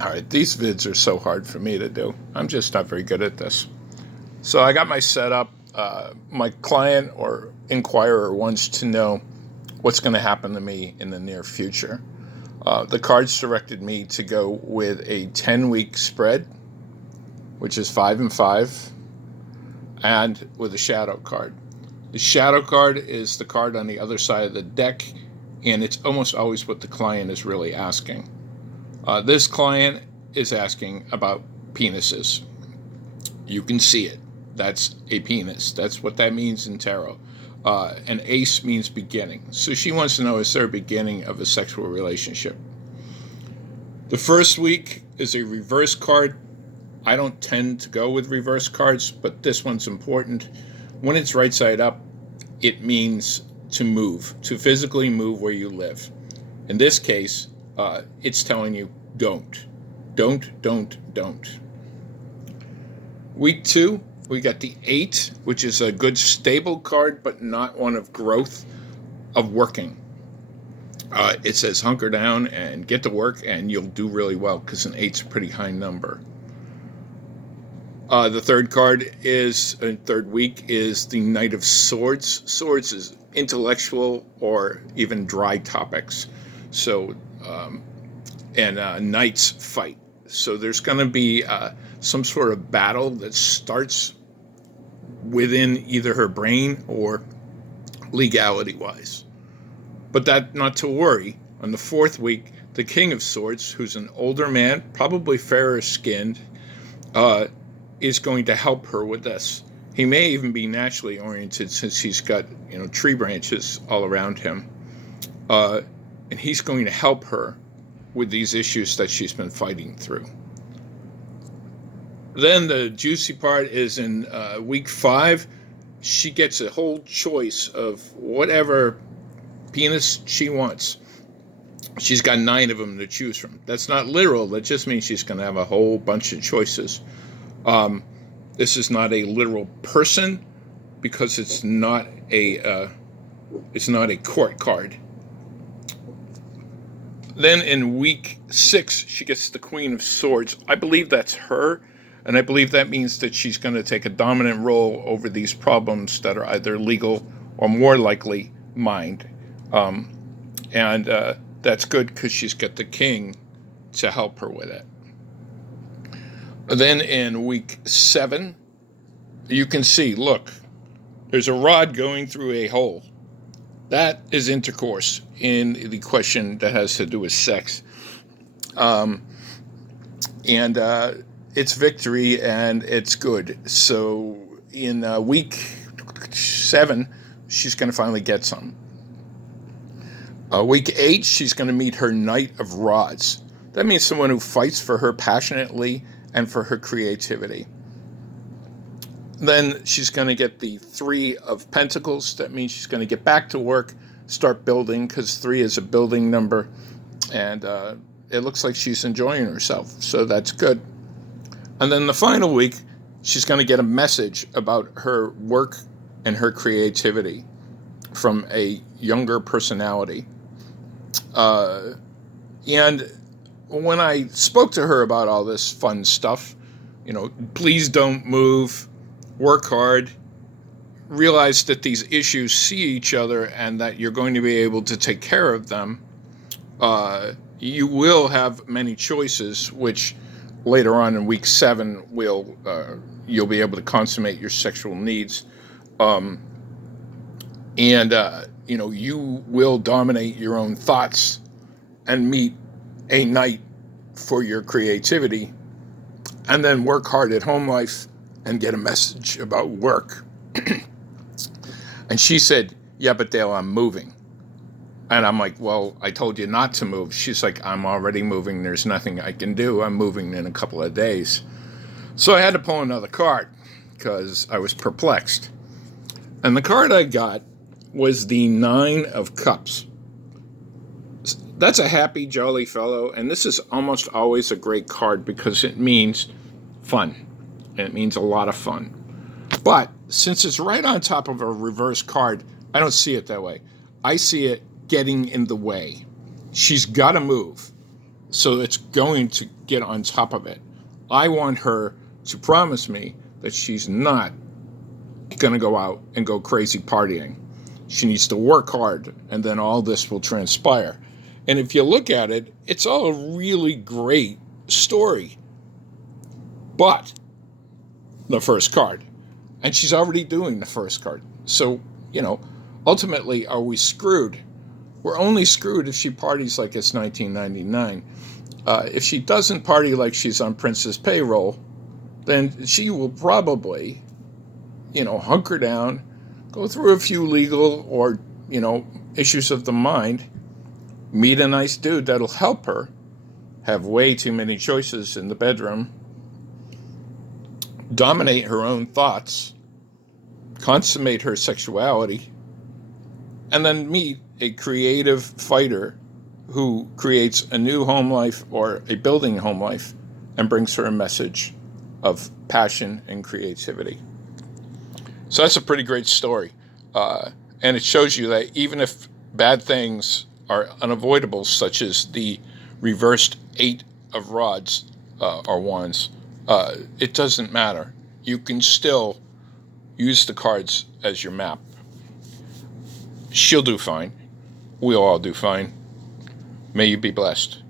All right, these vids are so hard for me to do. I'm just not very good at this. So I got my setup. My client or inquirer wants to know what's going to happen to me in the near future. The cards directed me to go with a 10-week spread, which is 5 and 5, and with a shadow card. The shadow card is the card on the other side of the deck, and it's almost always what the client is really asking. This client is asking about penises. You can see it. That's a penis. That's what that means in tarot. An ace means beginning. So she wants to know, is there a beginning of a sexual relationship? The first week is a reverse card. I don't tend to go with reverse cards, but this one's important. When it's right side up, it means to move, to physically move where you live. In this case, it's telling you don't. Don't. Week 2, we got the 8, which is a good stable card, but not one of growth, of working. It says hunker down and get to work, and you'll do really well because an 8's a pretty high number. The third card is, third week, is the Knight of Swords. Swords is intellectual or even dry topics. So, knights fight. So there's going to be some sort of battle that starts within either her brain or legality-wise. But that, not to worry. On the fourth week, the King of Swords, who's an older man, probably fairer skinned, is going to help her with this. He may even be naturally oriented since he's got, tree branches all around him. And he's going to help her with these issues that she's been fighting through. Then the juicy part is in week 5. She gets a whole choice of whatever penis she wants. She's got 9 of them to choose from. That's not literal. That just means she's going to have a whole bunch of choices. This is not a literal person because it's not a court card. Then in week 6, she gets the Queen of Swords. I believe that's her, and I believe that means that she's going to take a dominant role over these problems that are either legal or more likely mind. And that's good because she's got the king to help her with it. Then in week 7, you can see, look, there's a rod going through a hole. That is intercourse in the question that has to do with sex. It's victory and it's good. So in week 7, she's going to finally get some. Week 8, she's going to meet her Knight of Rods. That means someone who fights for her passionately and for her creativity. Then she's going to get the 3 of Pentacles. That means she's going to get back to work, start building, because 3 is a building number. And it looks like she's enjoying herself, so that's good. And then the final week, she's going to get a message about her work and her creativity from a younger personality. And when I spoke to her about all this fun stuff, please don't move, work hard, realize that these issues see each other and that you're going to be able to take care of them. You will have many choices, which later on in week 7 you'll be able to consummate your sexual needs. You will dominate your own thoughts and meet a knight for your creativity, and then work hard at home life and get a message about work. And she said, yeah, but Dale, I'm moving. And I'm like, well, I told you not to move. She's like, I'm already moving. There's nothing I can do. I'm moving in a couple of days. So I had to pull another card because I was perplexed. And the card I got was the 9 of Cups. That's a happy, jolly fellow. And this is almost always a great card because it means fun. And it means a lot of fun. But since it's right on top of a reverse card, I don't see it that way. I see it getting in the way. She's got to move. So it's going to get on top of it. I want her to promise me that she's not going to go out and go crazy partying. She needs to work hard, and then all this will transpire. And if you look at it, it's all a really great story. But the first card, and she's already doing the first card. So, ultimately, are we screwed? We're only screwed if she parties like it's 1999. If she doesn't party like she's on Prince's payroll, then she will probably, hunker down, go through a few legal or, issues of the mind, meet a nice dude that'll help her, have way too many choices in the bedroom, dominate her own thoughts, consummate her sexuality, and then meet a creative fighter who creates a new home life or a building home life and brings her a message of passion and creativity. So that's a pretty great story. And it shows you that even if bad things are unavoidable, such as the reversed 8 of rods or wands, it doesn't matter. You can still use the cards as your map. She'll do fine. We'll all do fine. May you be blessed.